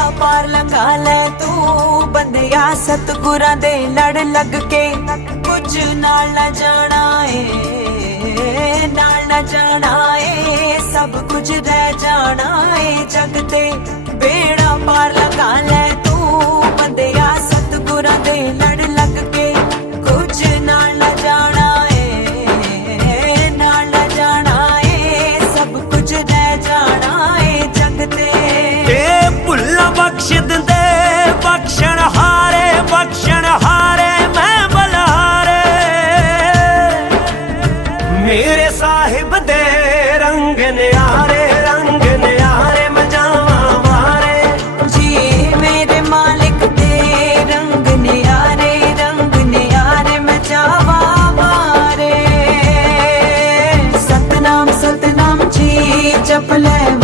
ਬੇੜਾ ਪਾਰ ਲੰਘਾ ਲੈ ਤੂੰ। ਬੰਦਿਆ, ਸਤਗੁਰਾਂ ਦੇ ਲੜ ਲੱਗ ਕੇ ਕੁਝ ਨਾਲ ਨਾ ਜਾਣਾ ਏ। ਨਾਲ ਨਾ ਜਾਣਾ ਏ, ਸਭ ਕੁਝ ਰਹਿ ਜਾਣਾ ਏ। ਜਗ ਤੇ ਬੇੜਾ ਪਾਰ ਲੰਘਾ ਲੈ ਤੂੰ। ਬੰਦਿਆ, ਸਤਗੁਰਾਂ ਦੇ ਲੜ ਮੇਰੇ ਸਾਹਿਬ ਦੇ ਰੰਗ ਨਿਆਰੇ ਰੰਗ ਨਿਆਰੇ ਮਜਾਵਾ ਮਾਰੇ। ਜੀ ਮੇਰੇ ਮਾਲਿਕ ਦੇ ਰੰਗ ਨਿਆਰੇ ਰੰਗ ਨਿਆਰੇ ਮਜਾਵਾ ਮਾਰੇ। ਸਤਨਾਮ ਸਤਨਾਮ ਜੀ, ਜਪ ਲੈ